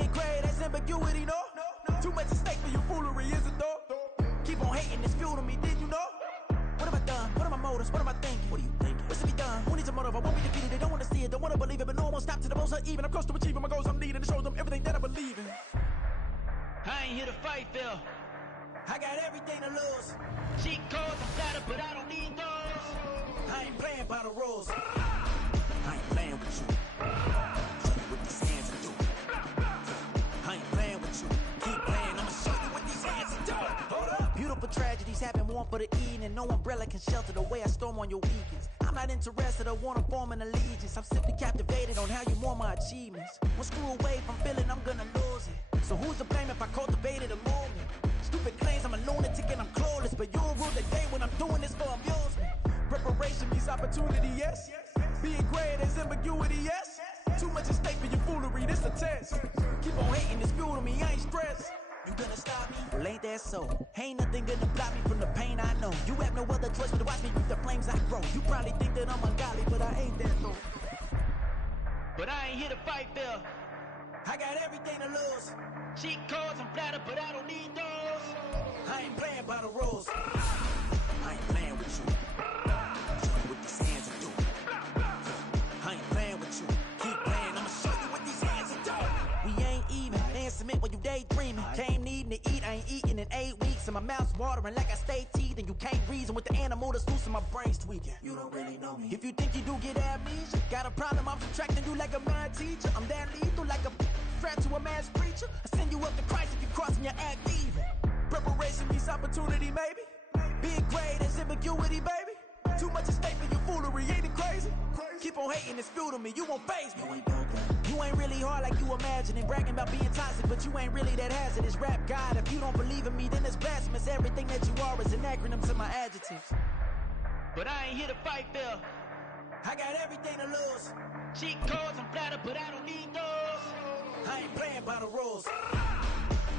Being great, that's ambiguity, no? Too much at stake for your foolery, is it though? Keep on hating, it's fuel to me, did you know? What have I done? What are my motives? What am I thinking? What are you thinking? What's to be done? Who needs a motive? I won't be defeated. They don't want to see it, don't want to believe it, but no one won't stop to the most even. I'm close to achieving my goals. I'm needing to show them everything that I believe in. I ain't here to fight, Phil. I got everything to lose. Cheat codes, I'm flattered, but I don't need those. I ain't playing by the rules. I ain't playing with you. Show you what these hands will do. I ain't playing with you. Keep playing, I'ma show you what these hands will do. Hold up. Beautiful tragedies happen, one for the evening. No umbrella can shelter the way I storm on your weekends. I'm not interested, I wanna form an allegiance. I'm simply captivated on how you more my achievements. One screw away from feeling I'm gonna lose it. So who's to blame if I cultivated a movement? Stupid claims I'm a lunatic and I'm clueless, but you'll rule the day when I'm doing this for amusement. Preparation means opportunity, yes. Being great is ambiguity, yes. Too much at stake for your foolery, this a test. Keep on hating, it's fuel to me, I ain't stressed. You gonna stop me? Well, ain't that so? Ain't nothing gonna block me from the pain I know. You have no other choice but to watch me reap the flames I grow. You probably think that I'm ungodly, but I ain't that though. But I ain't here to fight, Phil. I got everything to lose. Cheat codes, I'm flattered, but I don't need those. I ain't playing by the rules. I ain't playing with you. Show you what these hands will do. I ain't playing with you. Keep playing, I'ma show you what these hands will do. We ain't even. They ain't submit when you daydreaming. Came needing to eat, I ain't eating in 8 weeks. And my mouth's watering like I stay teeth. And you can't reason with the animal that's loose and my brain's tweaking. You don't really know me. If you think you do get amnesia, got a problem, I'm subtracting you like a mad teacher. I'm that lethal like a threat to a mass preacher. I send you up to Christ if you crossing your act evil. Preparation means opportunity, maybe. Being great is ambiguity, baby. Too much at stake for your foolery, ain't it crazy? Keep on hating, it's fuel to me, you won't faze me. You ain't really hard like you imagine and bragging about being toxic, but you ain't really that hazardous. Rap God, if you don't believe in me, then it's blasphemous. Everything that you are is an acronym to my adjectives. But I ain't here to fight, Phil. I got everything to lose. Cheat codes, I'm flattered, but I don't need those. I ain't playing by the rules.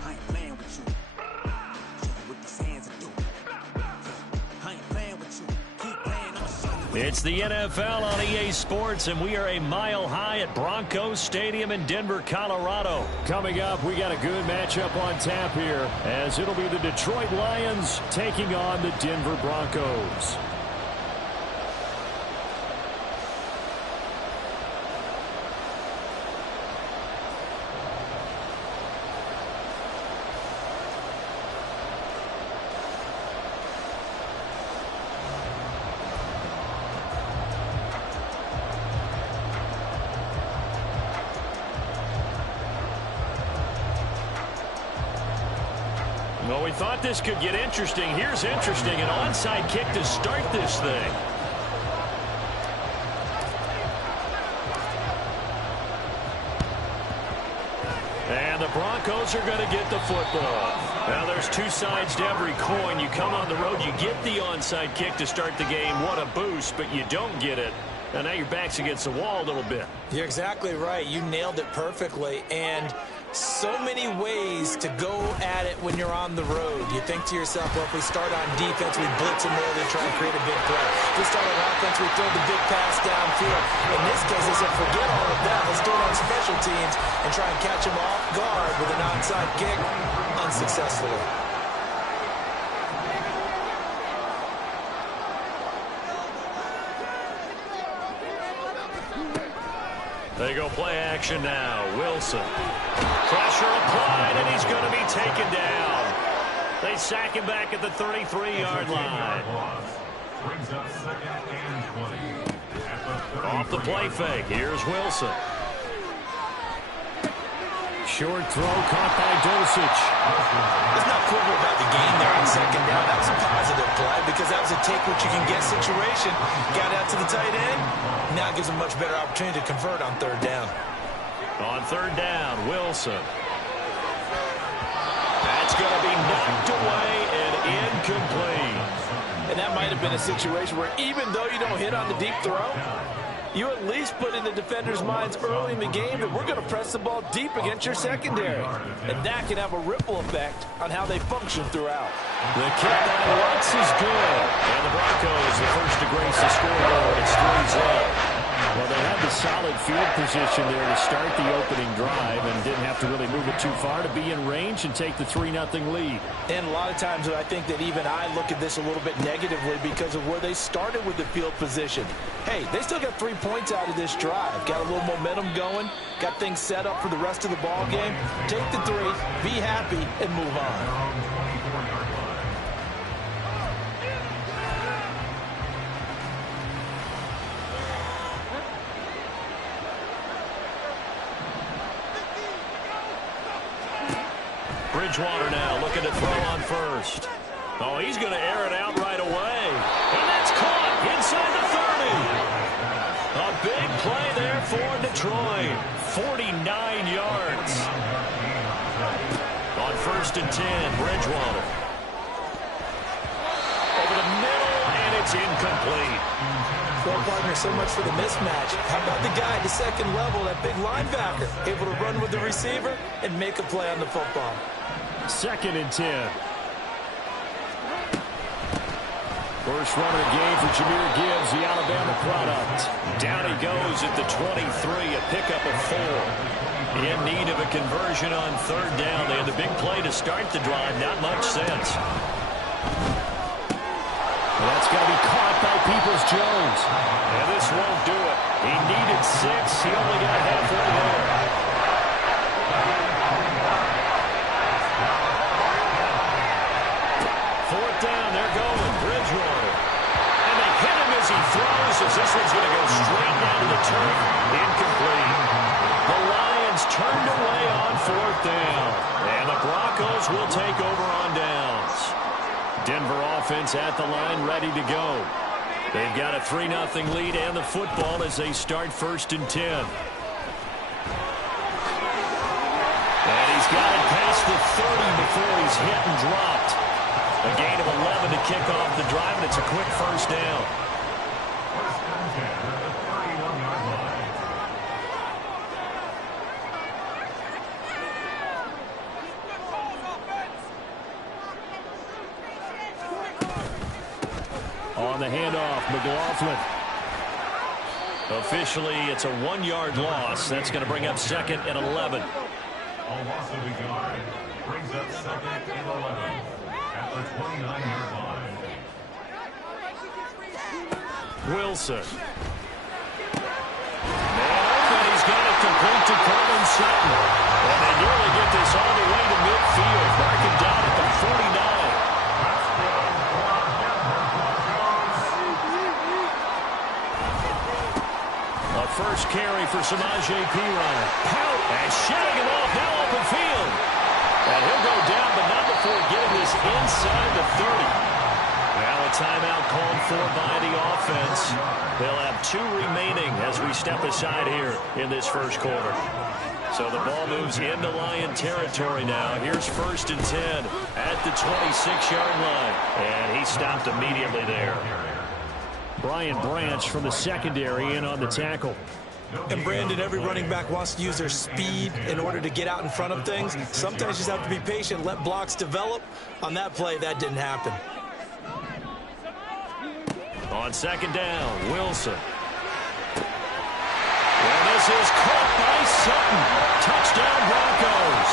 I ain't playing with you. Show you what these hands will do. I ain't playing with you. Keep playing, I'ma show you. It's the NFL on EA Sports, and we are a mile high at Broncos Stadium in Denver, Colorado. Coming up, we got a good matchup on tap here, as it'll be the Detroit Lions taking on the Denver Broncos. Well, we thought this could get interesting. Here's interesting. An onside kick to start this thing. And the Broncos are going to get the football. Now, there's two sides to every coin. You come on the road, you get the onside kick to start the game. What a boost, but you don't get it. And now your back's against the wall a little bit. You're exactly right. You nailed it perfectly. And so many ways to go at it when you're on the road. You think to yourself, well, if we start on defense, we blitz them early, try and create a big play. If we start on offense, we throw the big pass downfield. In this case, they said, forget all of that. Let's do it on special teams and try and catch them off guard with an onside kick unsuccessfully. They go play action now. Wilson. Pressure applied, and he's going to be taken down. They sack him back at the 33-yard line. Off the play fake. Here's Wilson. Short throw caught by Dulcich. There's no quibble about the gain there on second down. That was a positive play because that was a take-what-you-can-get situation. Got out to the tight end. Now it gives him a much better opportunity to convert on third down. On third down, Wilson. That's going to be knocked away and incomplete. And that might have been a situation where even though you don't hit on the deep throw, you at least put in the defenders' minds early in the game that we're going to press the ball deep against your secondary. And that can have a ripple effect on how they function throughout. The kick on once is good. And the Broncos the first to grace the scoreboard. It's 3-0. Well, they had the solid solid field position there to start the opening drive and didn't have to really move it too far to be in range and take the 3-0 lead. And a lot of times I think that even I look at this a little bit negatively because of where they started with the field position. Hey, they still got 3 points out of this drive. Got a little momentum going. Got things set up for the rest of the ball game. Take the 3, be happy, and move on. Bridgewater now looking to throw on first. Oh, he's going to air it out right away. And that's caught inside the 30. A big play there for Detroit. 49 yards. On 1st and 10, Bridgewater. Over the middle, and it's incomplete. Well, partner, so much for the mismatch. How about the guy at the second level, that big linebacker, able to run with the receiver and make a play on the football? 2nd and 10. First run of the game for Jahmyr Gibbs, the Alabama product. Down he goes at the 23, a pickup of 4. In need of a conversion on 3rd down. They had the big play to start the drive. Not much sense. Well, that's got to be caught by Peoples-Jones. And this won't do it. He needed 6. He only got halfway there. As this one's going to go straight down to the turf. Incomplete. The Lions turned away on 4th down. And the Broncos will take over on downs. Denver offense at the line, ready to go. They've got a 3-0 lead and the football as they start 1st and 10. And he's got it past the 30 before he's hit and dropped. A gain of 11 to kick off the drive, and it's a quick 1st down. On the handoff, McLaughlin. Officially, it's a 1-yard loss. That's going to bring up 2nd and 11. A loss of a yard brings up 2nd and 11 at the 29-yard line. Wilson. And he's got it complete to Coleman Sutton. And they nearly get this all the way to midfield. Mark him down at the 49. A first carry for Samaje Perine. And shedding it off now open field. And he'll go down, but not before getting this inside the 30. Now a timeout called for by the offense. They'll have 2 remaining as we step aside here in this first quarter. So the ball moves into Lion territory now. Here's 1st and 10 at the 26-yard line. And he stopped immediately there. Brian Branch from the secondary in on the tackle. And Brandon, every running back wants to use their speed in order to get out in front of things. Sometimes you just have to be patient, let blocks develop. On that play, that didn't happen. On 2nd down, Wilson. And this is caught by Sutton. Touchdown, Broncos.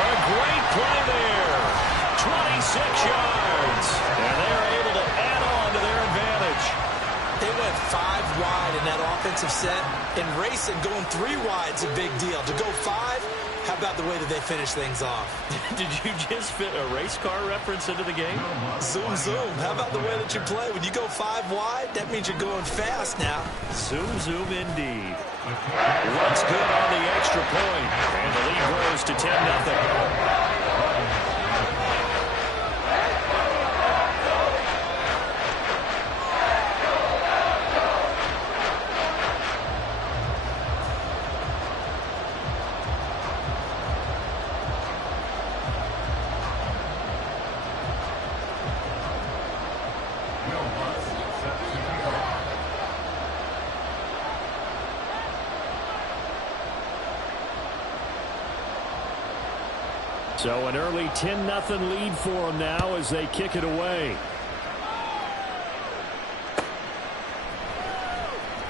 A great play there. 26 yards. And they're able to add on to their advantage. They went 5 wide in that offensive set. And racing, going 3 wide's a big deal. To go 5, how about the way that they finish things off? Did you just fit a race car reference into the game? Zoom, zoom. How about the way that you play? When you go 5 wide, that means you're going fast now. Zoom, zoom indeed. What's good on the extra point? And the lead grows to 10-0. So an early 10-0 lead for them now as they kick it away.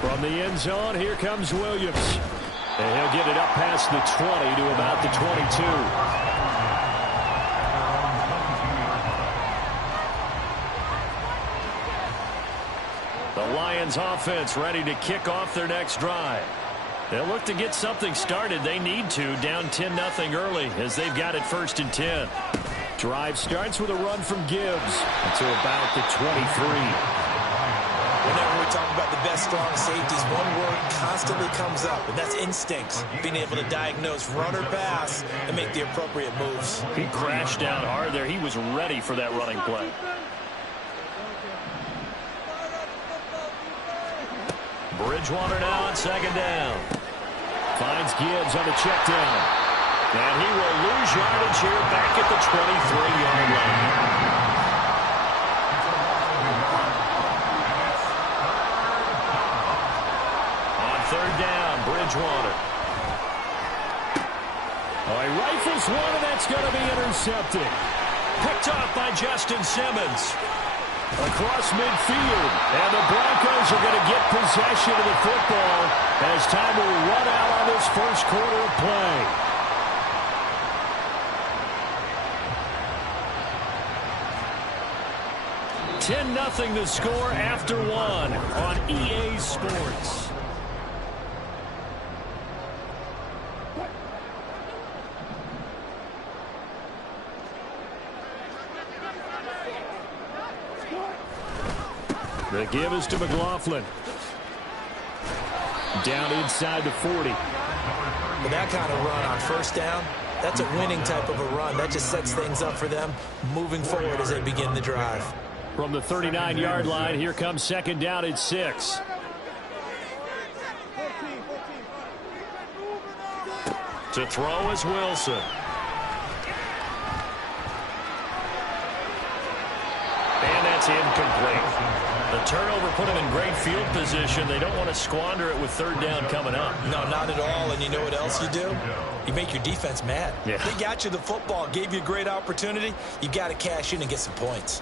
2nd and 10 2 From the end zone, here comes Williams. And he'll get it up past the 20 to about the 22. The Lions offense ready to kick off their next drive. They'll look to get something started. They need to, down 10-0 early as they've got it 1st and 10. Drive starts with a run from Gibbs until about the 23. Whenever we talk about the best strong safeties, one word constantly comes up, and that's instincts. Being able to diagnose run or pass and make the appropriate moves. He crashed down hard there. He was ready for that running play. Bridgewater now on 2nd down. Finds Gibbs on the check down. And he will lose yardage here back at the 23-yard line. On 3rd down, Bridgewater. Oh, he rifles one, and that's going to be intercepted. Picked off by Justin Simmons. Across midfield, and the Broncos are going to get possession of the football as time will run out on this first quarter of play. $10-0 the score after 1 on EA Sports. The give is to McLaughlin. Down inside the 40. With that kind of run on 1st down, that's a winning type of a run. That just sets things up for them moving forward as they begin the drive. From the 39-yard line, here comes 2nd down at 6. To throw is Wilson. And that's incomplete. The turnover put them in great field position. They don't want to squander it with 3rd down coming up. No, not at all. And you know what else you do? You make your defense mad. Yeah. They got you the football, gave you a great opportunity. You got to cash in and get some points.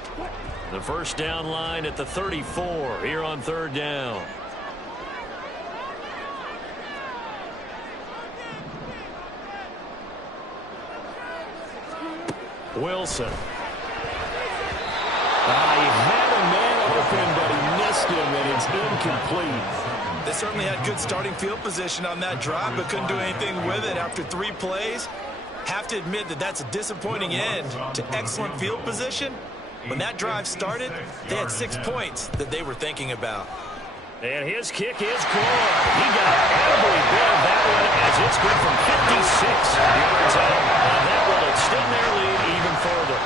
The 1st down line at the 34 here on 3rd down. Wilson. He had a man open, but he missed him, and it's incomplete. They certainly had good starting field position on that drive, but couldn't do anything with it after 3 plays. Have to admit that that's a disappointing end to excellent field position. When that drive started, they had 6 points that they were thinking about. And his kick is good. He got every bit of that one as it's good from 56 yards out. And that will extend their lead even further.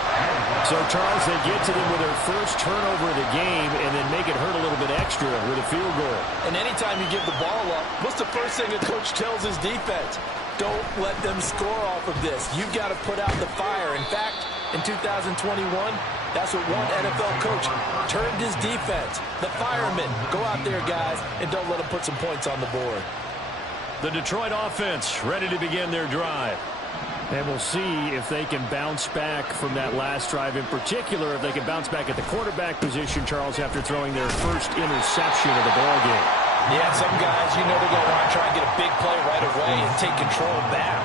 So, Charles, they get to them with their first turnover of the game and then make it hurt a little bit extra with a field goal. And anytime you give the ball up, what's the first thing a coach tells his defense? Don't let them score off of this. You've got to put out the fire. In fact, in 2021, that's what one NFL coach turned his defense. The firemen, go out there, guys, and don't let them put some points on the board. The Detroit offense ready to begin their drive. And we'll see if they can bounce back from that last drive. In particular, if they can bounce back at the quarterback position, Charles, after throwing their first interception of the ball game. Yeah, some guys, you know, they're going to want to try and get a big play right away and take control back.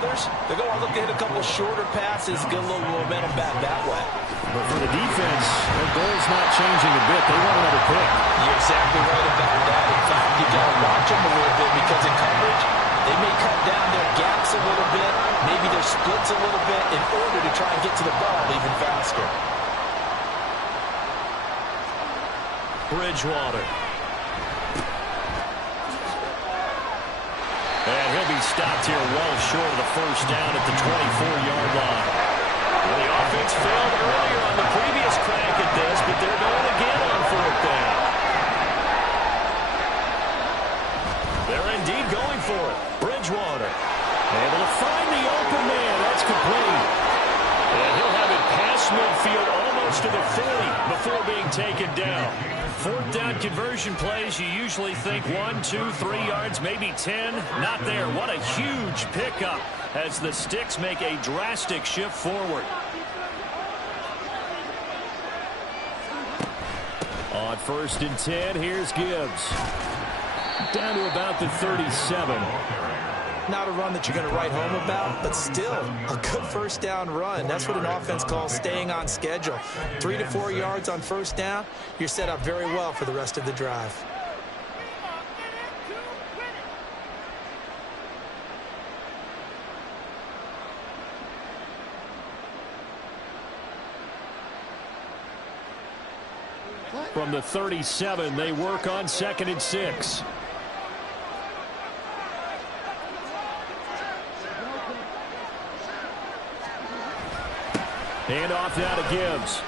Others, they're going to look to hit a couple shorter passes, get a little momentum back that way. But for the defense, their goal's not changing a bit. They want another pick. You're exactly right about that. In fact, you got to watch them a little bit because in coverage, they may cut down their gaps a little bit, maybe their splits a little bit in order to try and get to the ball even faster. Bridgewater. And he'll be stopped here well short of the 1st down at the 24-yard line. Well, the offense failed earlier on the previous crack at this, but they're going again on 4th down. They're indeed going for it. Bridgewater able to find the open man. That's complete. And he'll have it past midfield almost to the 40 before being taken down. 4th down conversion plays, you usually think 1, 2, 3 yards, maybe 10. Not there. What a huge pickup as the Sticks make a drastic shift forward. On 1st and 10, here's Gibbs. Down to about the 37. Not a run that you're going to write home about, but still a good first down run. That's what an offense calls staying on schedule. 3 to 4 yards on first down, you're set up very well for the rest of the drive. From the 37, they work on 2nd and 6. Hand off now to Gibbs.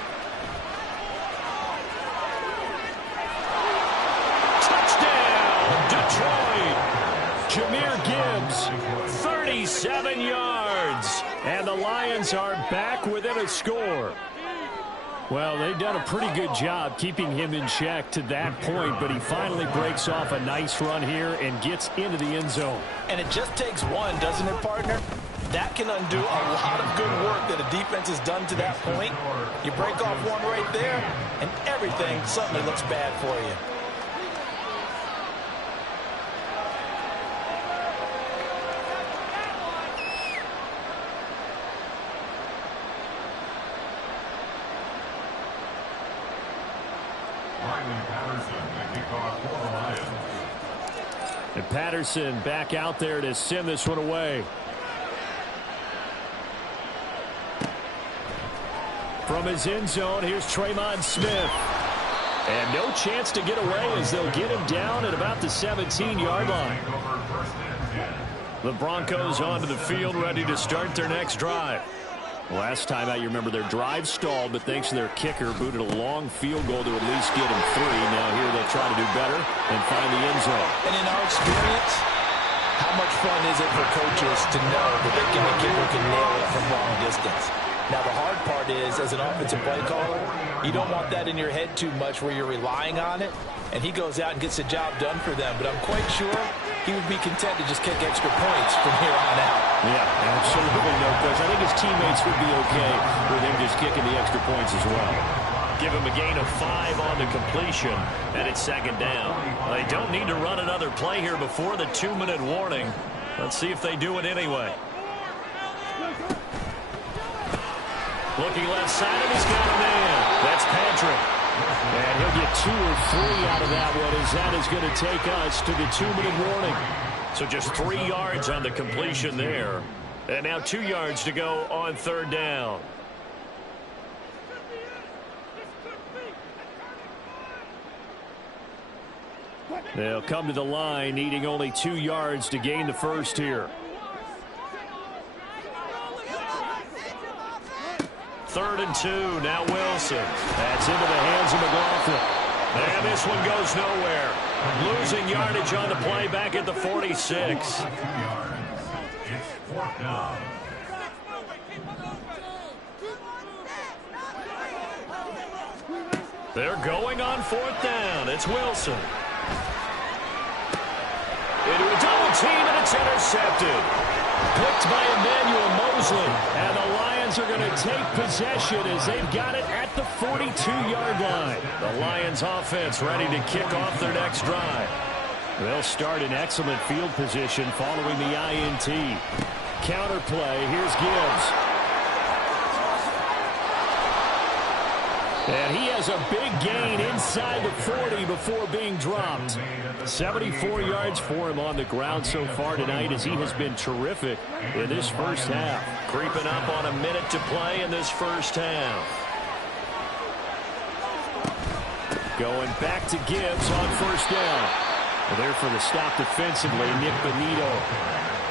Touchdown, Detroit. Jahmyr Gibbs, 37 yards. And the Lions are back within a score. Well, they've done a pretty good job keeping him in check to that point, but he finally breaks off a nice run here and gets into the end zone. And it just takes one, doesn't it, partner? That can undo a lot of good work that a defense has done to that point. You break off one right there, and everything suddenly looks bad for you. And Patterson back out there to send this one away. From his end zone, here's Tremon Smith. And no chance to get away as they'll get him down at about the 17-yard line. The Broncos onto the field, ready to start their next drive. Last time out, you remember their drive stalled, but thanks to their kicker, booted a long field goal to at least get him 3. Now here they'll try to do better and find the end zone. And in our experience, how much fun is it for coaches to know that the kicker can nail it from long distance? Now, the hard part is, as an offensive play caller, you don't want that in your head too much where you're relying on it, and he goes out and gets the job done for them. But I'm quite sure he would be content to just kick extra points from here on out. Yeah, absolutely no question. I think his teammates would be okay with him just kicking the extra points as well. Give him a gain of 5 on the completion, and it's 2nd down. They don't need to run another play here before the 2-minute warning. Let's see if they do it anyway. Looking left side, and he's got a man. That's Patrick. And he'll get 2 or 3 out of that one, as that is going to take us to the 2-minute warning. So just 3 yards on the completion there. And now 2 yards to go on 3rd down. They'll come to the line, needing only 2 yards to gain the first here. 3rd and 2, now Wilson. That's into the hands of McLaughlin. And this one goes nowhere. Losing yardage on the play back at the 46. It's 4th down. They're going on 4th down. It's Wilson. Into a double team, and it's intercepted. Picked by Emmanuel Mosley. And the Lions are going to take possession as they've got it at the 42-yard line. The Lions offense ready to kick off their next drive. They'll start in excellent field position following the INT. Counter play, here's Gibbs. And he has a big gain inside the 40 before being dropped. 74 yards for him on the ground so far tonight as he has been terrific in this first half. Creeping up on a minute to play in this first half. Going back to Gibbs on 1st down. There for the stop defensively, Nick Bonito.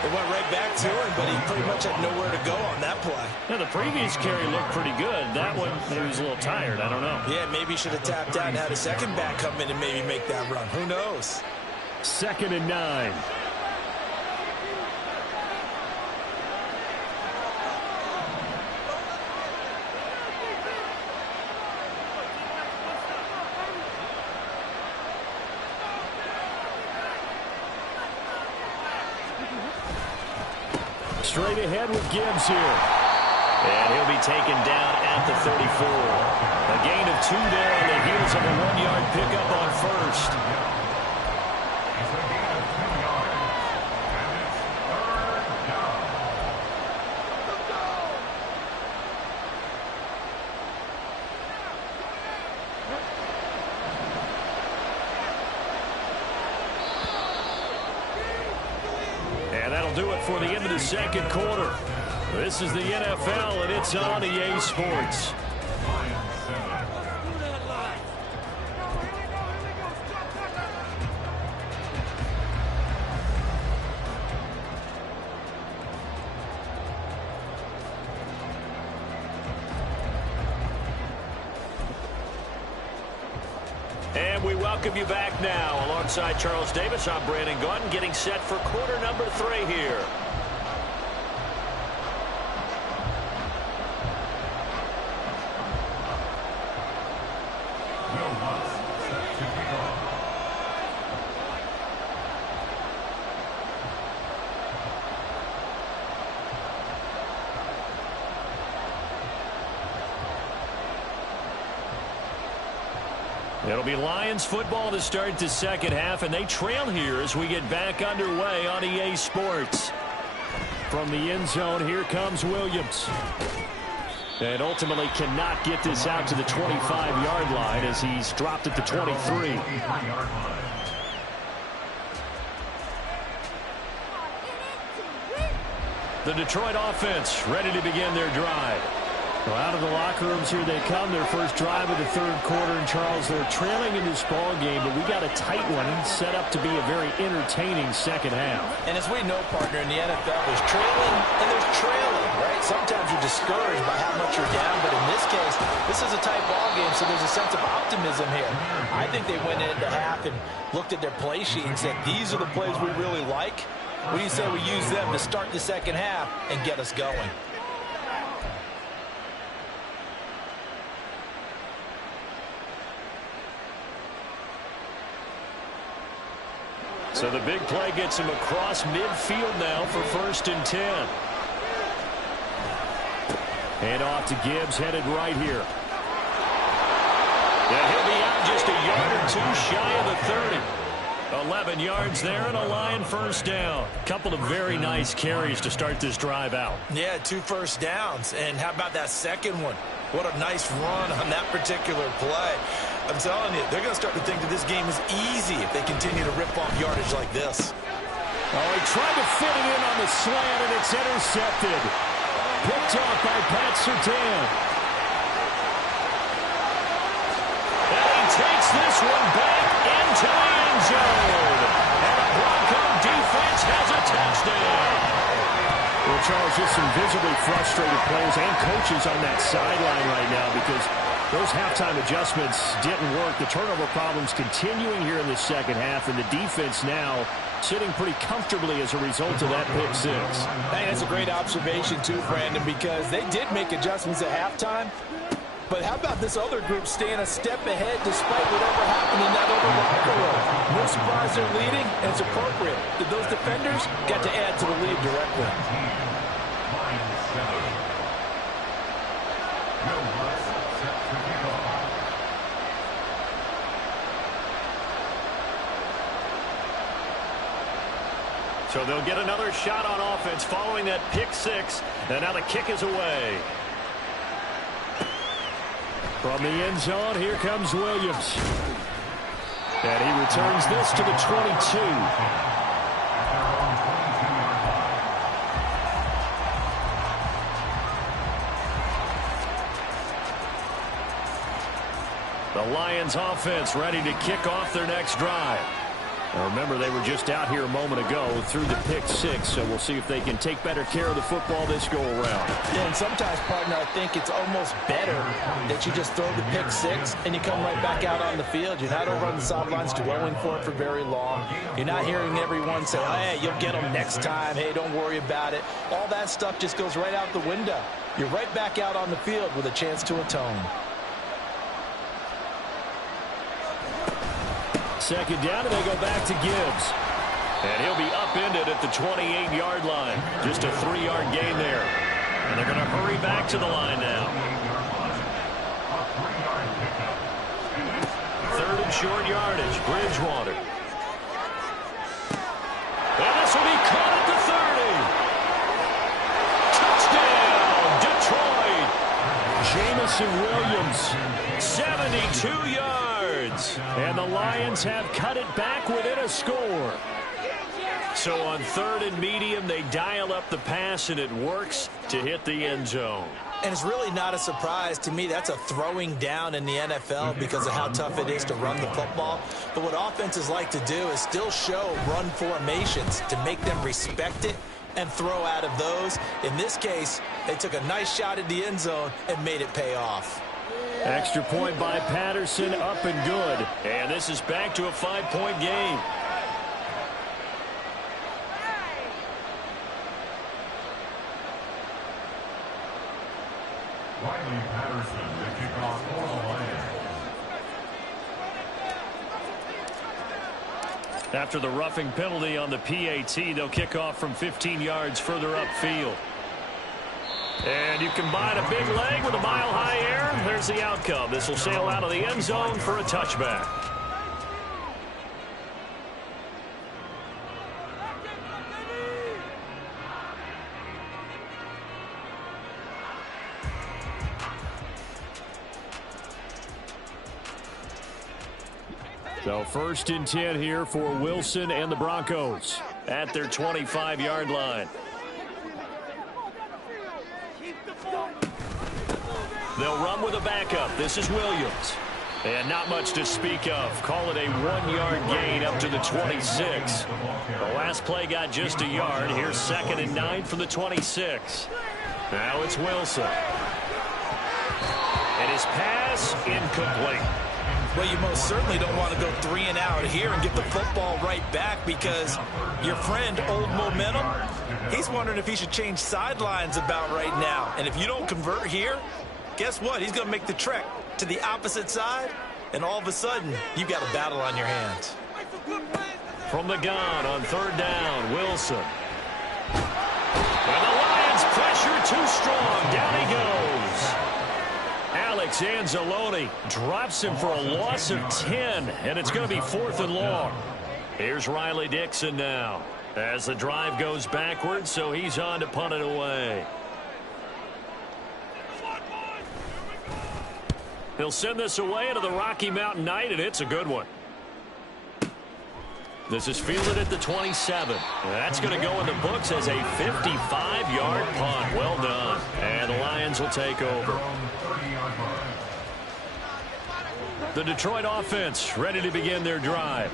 It went right back to him, but he pretty much had nowhere to go on that play. Now, the previous carry looked pretty good. That one, he was a little tired. I don't know. Yeah, maybe he should have tapped out and had a second back come in and maybe make that run. Who knows? 2nd and 9. Straight ahead with Gibbs here. And he'll be taken down at the 34. A gain of 2 there on the heels of a 1-yard pickup on 1st. That'll do it for the end of the second quarter. This is the NFL, and it's on EA Sports. And we welcome you back now. Alongside Charles Davis, I'm Brandon Gaudin, getting set for quarter number 3 here. It'll be Lions football to start the second half, and they trail here as we get back underway on EA Sports. From the end zone, here comes Williams. And ultimately cannot get this out to the 25-yard line as he's dropped at the 23. The Detroit offense ready to begin their drive. Well, out of the locker rooms here they come, their first drive of the third quarter. And Charles, they're trailing in this ball game, but we got a tight one set up to be a very entertaining second half. And as we know, partner, in the NFL, there's trailing and there's trailing, right? Sometimes you're discouraged by how much you're down, but in this case, this is a tight ball game, so there's a sense of optimism here. I think they went into half and looked at their play sheet and said, these are the plays we really like. What do you say we use them to start the second half and get us going? So the big play gets him across midfield now for 1st and 10. Hand off to Gibbs, headed right here. And he'll be out just a yard or two shy of the 30. 11 yards there and a Lion first down. Couple of very nice carries to start this drive out. Yeah, 2 first downs. And how about that second one? What a nice run on that particular play. I'm telling you, they're going to start to think that this game is easy if they continue to rip off yardage like this. Oh, he tried to fit it in on the slant, and it's intercepted. Picked off by Pat Surtain. And he takes this one back into the end zone. And the Bronco defense has a touchdown. Well, Charles, just some visibly frustrated players and coaches on that sideline right now because those halftime adjustments didn't work. The turnover problems continuing here in the second half, and the defense now sitting pretty comfortably as a result of that pick six. Hey, that's a great observation too, Brandon, because they did make adjustments at halftime. But how about this other group staying a step ahead despite whatever happened in that other locker room? No surprise they're leading, and it's appropriate that those defenders got to add to the lead directly. So they'll get another shot on offense following that pick six, and now the kick is away. From the end zone, here comes Williams. And he returns this to the 22. The Lions offense ready to kick off their next drive. Now remember, they were just out here a moment ago through the pick six, so we'll see if they can take better care of the football this go-around. Yeah, and sometimes, partner, I think it's almost better that you just throw the pick six and you come right back out on the field. You're not over on the sidelines dwelling for it for very long. You're not hearing everyone say, oh, hey, you'll get them next time. Hey, don't worry about it. All that stuff just goes right out the window. You're right back out on the field with a chance to atone. Second down, and they go back to Gibbs. And he'll be upended at the 28-yard line. Just a 3-yard gain there. And they're going to hurry back to the line now. 3rd and short yardage, Bridgewater. And this will be caught at the 30. Touchdown, Detroit. Jamison Williams, 72 yards. And the Lions have cut it back within a score. So on 3rd and medium, they dial up the pass, and it works to hit the end zone. And it's really not a surprise to me. That's a throwing down in the NFL because of how tough it is to run the football. But what offenses like to do is still show run formations to make them respect it and throw out of those. In this case, they took a nice shot at the end zone and made it pay off. Extra point by Patterson, up and good. And this is back to a 5-point game. Riley Patterson, the kickoff for the Lions. After the roughing penalty on the PAT, they'll kick off from 15 yards further upfield. And you combine a big leg with a mile-high air, there's the outcome. This will sail out of the end zone for a touchback. So 1st and 10 here for Wilson and the Broncos at their 25-yard line. They'll run with a backup. This is Williams. And not much to speak of. Call it a 1-yard gain up to the 26. The last play got just a yard. Here's 2nd and 9 from the 26. Now it's Wilson. And his pass incomplete. Well, you most certainly don't want to go 3 and out here and get the football right back because your friend, Old Momentum, he's wondering if he should change sidelines about right now. And if you don't convert here, guess what? He's going to make the trek to the opposite side, and all of a sudden, you've got a battle on your hands. From the gun on 3rd down, Wilson. And the Lions pressure too strong. Down he goes. Alex Anzalone drops him for a loss of 10, and it's going to be 4th and long. Here's Riley Dixon now as the drive goes backwards, so he's on to punt it away. He'll send this away into the Rocky Mountain Night, and it's a good one. This is fielded at the 27. That's going to go in the books as a 55-yard punt. Well done. And the Lions will take over. The Detroit offense ready to begin their drive.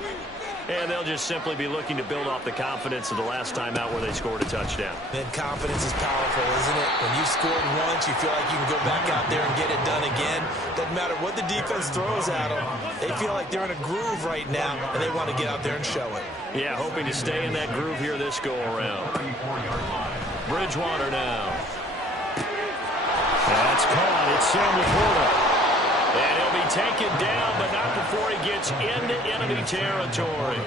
And they'll just simply be looking to build off the confidence of the last time out where they scored a touchdown. And confidence is powerful, isn't it? When you scored once, you feel like you can go back out there and get it done again. Doesn't matter what the defense throws at them. They feel like they're in a groove right now, and they want to get out there and show it. Yeah, hoping to stay in that groove here this go-around. Bridgewater now. That's caught. It's Sam Laporta. And he'll be taken down, but not before he gets into enemy territory.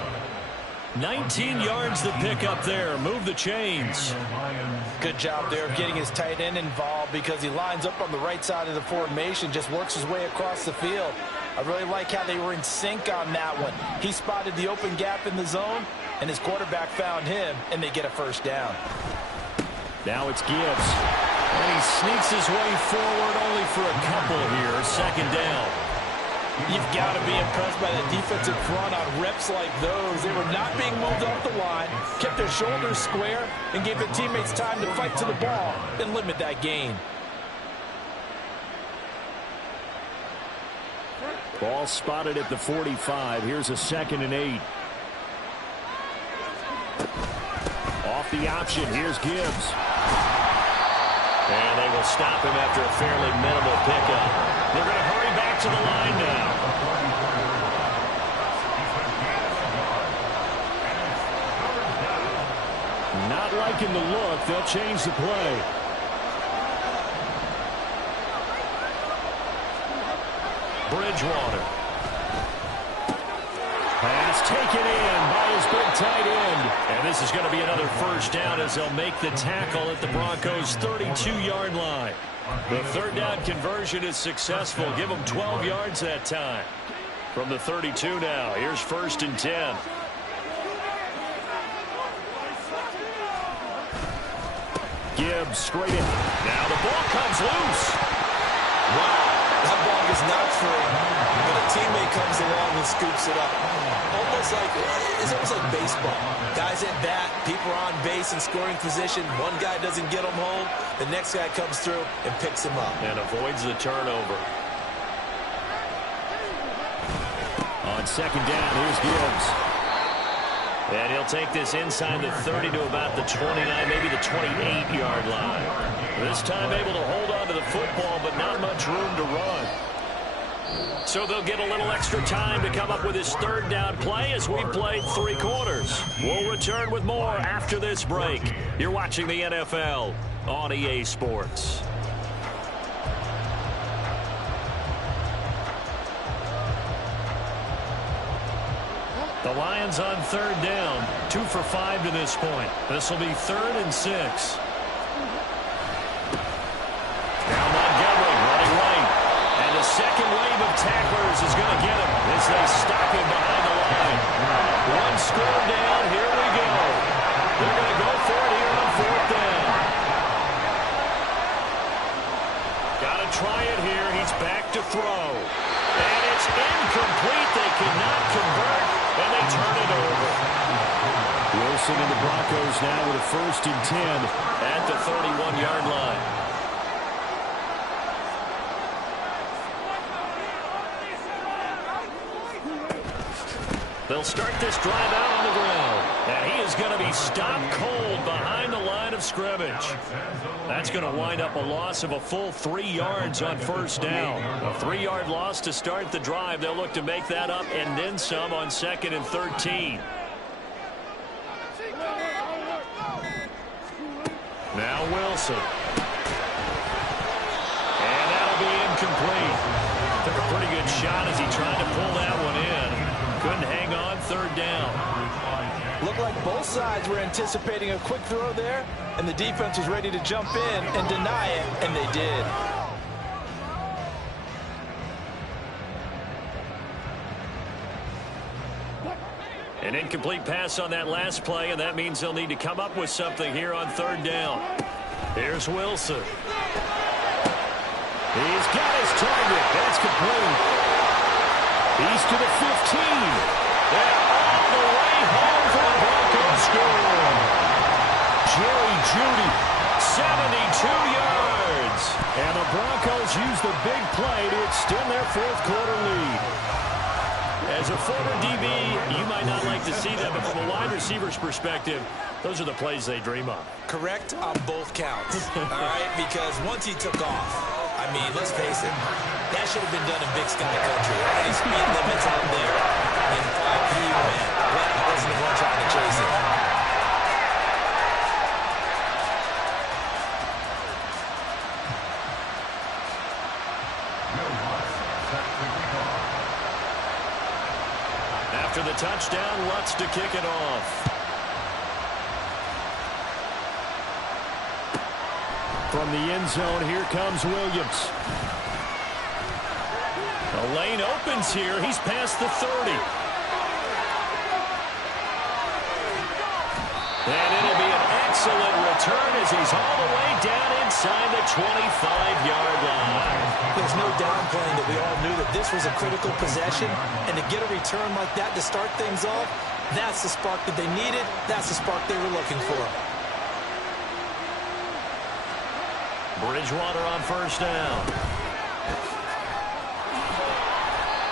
19 yards the pick up there. Move the chains. Good job there of getting his tight end involved because he lines up on the right side of the formation, just works his way across the field. I really like how they were in sync on that one. He spotted the open gap in the zone, and his quarterback found him, and they get a 1st down. Now it's Gibbs. And he sneaks his way forward only for a couple here. 2nd down. You've got to be impressed by the defensive front on reps like those. They were not being moved off the line, kept their shoulders square, and gave their teammates time to fight to the ball and limit that gain. Ball spotted at the 45. Here's a 2nd and 8. Off the option. Here's Gibbs. And they will stop him after a fairly minimal pickup. They're going to hurry back to the line now. Not liking the look. They'll change the play. Bridgewater. Pass taken in by his big tight end. And this is going to be another 1st down as they'll make the tackle at the Broncos' 32-yard line. The 3rd down conversion is successful. Give them 12 yards that time. From the 32 now, here's 1st and 10. Gibbs straight in. Now the ball comes loose. Wow, that ball is not free, but a teammate comes along and scoops it up. Almost almost like baseball. Guys at bat, people are on base in scoring position. One guy doesn't get them home. The next guy comes through and picks him up. And avoids the turnover. On second down, here's Gibbs. And he'll take this inside the 30 to about the 29, maybe the 28-yard line. This time able to hold on to the football, but not much room to run. So they'll get a little extra time to come up with his third down play as we've played 3 quarters. We'll return with more after this break. You're watching the NFL on EA Sports. The Lions on third down, 2 for 5 to this point. This will be 3rd and 6. Now Montgomery running right. And the second wave of tacklers is going to get him as they stop him behind the line. 1 score down, here we go. They're going to go for it here on 4th down. Got to try it here. He's back to throw. And it's incomplete. They cannot convert. And they turn it over. Wilson and the Broncos now with a 1st and 10 at the 31-yard line. They'll start this drive out on the ground. And he is going to be stopped cold behind the line of scrimmage. That's going to wind up a loss of a full 3 yards on 1st down. A 3-yard loss to start the drive. They'll look to make that up and then some on 2nd and 13. Now Wilson. And that'll be incomplete. Took a pretty good shot as he tried to pull that one in. Couldn't hang on 3rd down. Looked like both sides were anticipating a quick throw there, and the defense was ready to jump in and deny it, and they did. An incomplete pass on that last play, and that means they'll need to come up with something here on 3rd down. Here's Wilson. He's got his target. That's complete. He's to the 15. And all the way home for the Broncos score. Jerry Jeudy, 72 yards. And the Broncos use the big play to extend their 4th quarter lead. As a former DB, you might not like to see that, but from a wide receiver's perspective, those are the plays they dream of. Correct on both counts, all right? Because once he took off, I mean, let's face it, that should have been done in Big Sky Country. All right, speed limits out there. And he went. But he wasn't the one trying to chase it. After the touchdown, Lutz to kick it off. From the end zone, here comes Williams. The lane opens here. He's past the 30. And it'll be an excellent return as he's all the way down inside the 25-yard line. There's no downplaying that we all knew that this was a critical possession, and to get a return like that to start things off, that's the spark that they needed. That's the spark they were looking for. Bridgewater on 1st down.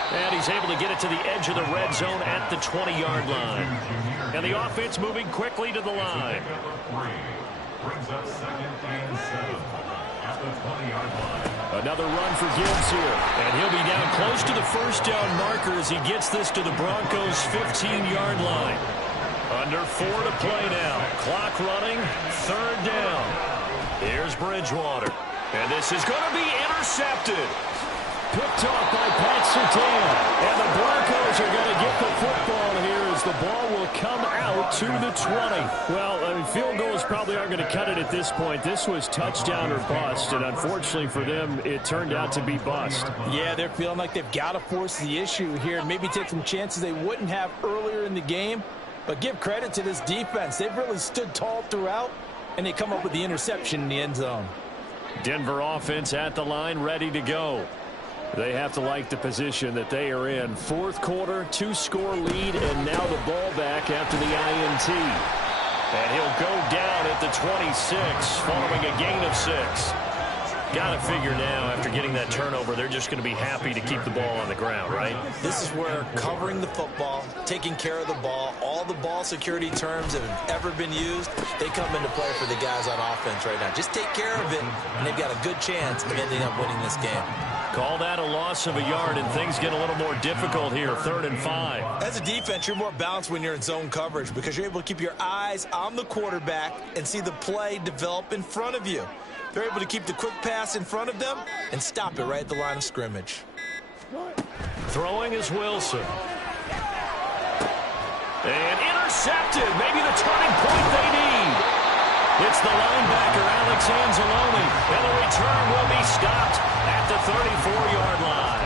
And he's able to get it to the edge of the red zone at the 20-yard line. And the offense moving quickly to the line. Brings up 2nd and 7 at the 20-yard line. Another run for Gibbs here. And he'll be down close to the 1st down marker as he gets this to the Broncos' 15-yard line. Under 4 to play now. Clock running. 3rd down. Here's Bridgewater. And this is going to be intercepted. Picked off by Pat Surtain. And the Broncos are going to get the football here as the ball will come out to the 20. Well, I mean, field goals probably aren't going to cut it at this point. This was touchdown or bust, and unfortunately for them, it turned out to be bust. Yeah, they're feeling like they've got to force the issue here and maybe take some chances they wouldn't have earlier in the game. But give credit to this defense. They've really stood tall throughout, and they come up with the interception in the end zone. Denver offense at the line, ready to go. They have to like the position that they are in. Fourth quarter, 2-score lead, and now the ball back after the INT. And he'll go down at the 26 following a gain of 6. Got to figure now, after getting that turnover, they're just going to be happy to keep the ball on the ground, right? This is where covering the football, taking care of the ball, all the ball security terms that have ever been used, they come into play for the guys on offense right now. Just take care of it, and they've got a good chance of ending up winning this game. Call that a loss of a yard, and things get a little more difficult here, 3rd and 5. As a defense, you're more balanced when you're in zone coverage because you're able to keep your eyes on the quarterback and see the play develop in front of you. They're able to keep the quick pass in front of them and stop it right at the line of scrimmage. Throwing is Wilson. And intercepted. Maybe the turning point they need. It's the linebacker, Alex Anzalone. And the return will be stopped at the 34-yard line.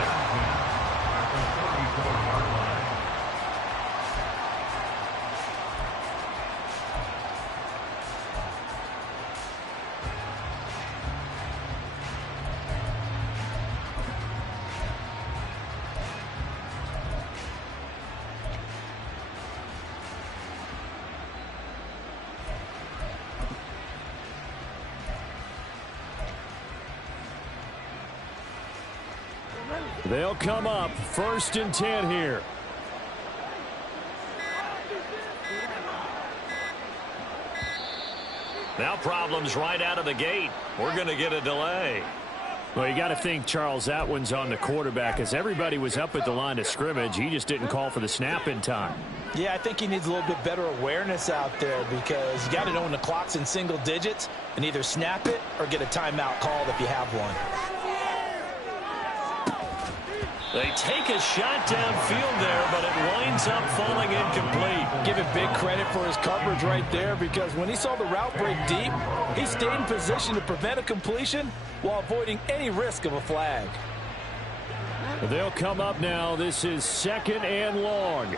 They'll come up 1st and 10 here. Now problems right out of the gate. We're going to get a delay. Well, you got to think, Charles, that one's on the quarterback. As everybody was up at the line of scrimmage, he just didn't call for the snap in time. Yeah, I think he needs a little bit better awareness out there because you got to know when the clock's in single digits and either snap it or get a timeout called if you have one. They take a shot downfield there, but it winds up falling incomplete. Give him big credit for his coverage right there because when he saw the route break deep, he stayed in position to prevent a completion while avoiding any risk of a flag. They'll come up now. This is 2nd and long.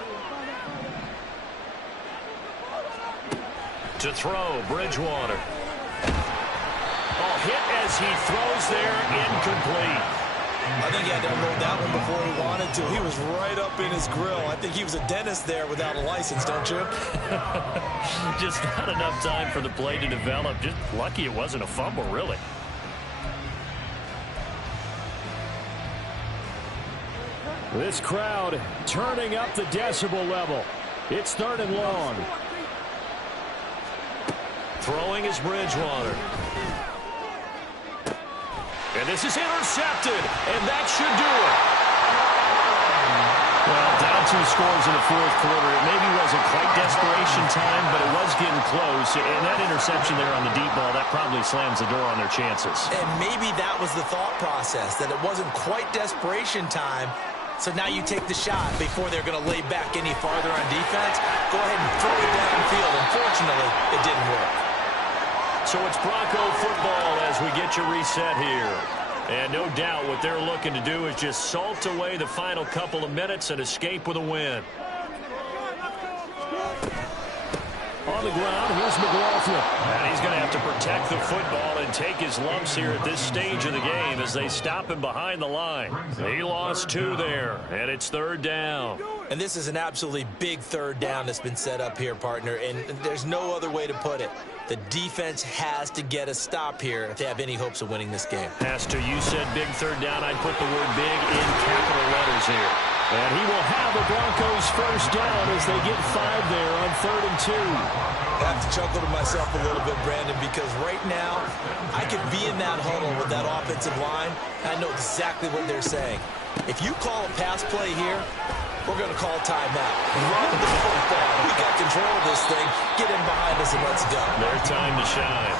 To throw, Bridgewater. Oh, hit as he throws there, incomplete. I think he had to unload that one before he wanted to. He was right up in his grill. I think he was a dentist there without a license, don't you? Just not enough time for the play to develop. Just lucky it wasn't a fumble, really. This crowd turning up the decibel level. It's 3rd and long. Throwing is Bridgewater. And this is intercepted, and that should do it. Well, down 2 scores in the 4th quarter. It maybe wasn't quite desperation time, but it was getting close. And that interception there on the deep ball, that probably slams the door on their chances. And maybe that was the thought process, that it wasn't quite desperation time. So now you take the shot before they're going to lay back any farther on defense. Go ahead and throw it downfield. Unfortunately, it didn't work. So it's Bronco football as we get you reset here. And no doubt what they're looking to do is just salt away the final couple of minutes and escape with a win. On the ground, here's McLaughlin. And he's going to have to protect the football and take his lumps here at this stage of the game as they stop him behind the line. He lost 2 there, and it's 3rd down. And this is an absolutely big 3rd down that's been set up here, partner, and there's no other way to put it. The defense has to get a stop here if they have any hopes of winning this game. Has to. You said big 3rd down. I'd put the word big in capital letters here. And he will have the Broncos 1st down as they get 5 there on 3rd and 2. I have to chuckle to myself a little bit, Brandon, because right now I could be in that huddle with that offensive line, and I know exactly what they're saying. If you call a pass play here, we're going to call timeout. Run the football. We got control of this thing. Get in behind us and let's go. Their time to shine.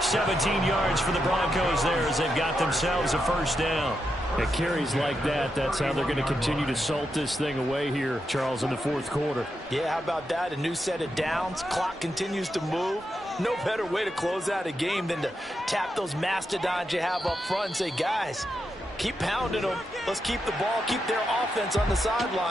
17 yards for the Broncos there as they've got themselves a 1st down. It carries like that. That's how they're going to continue to salt this thing away here, Charles, in the 4th quarter. Yeah, how about that? A new set of downs. Clock continues to move. No better way to close out a game than to tap those mastodons you have up front and say, guys, keep pounding them. Let's keep the ball, keep their offense on the sideline.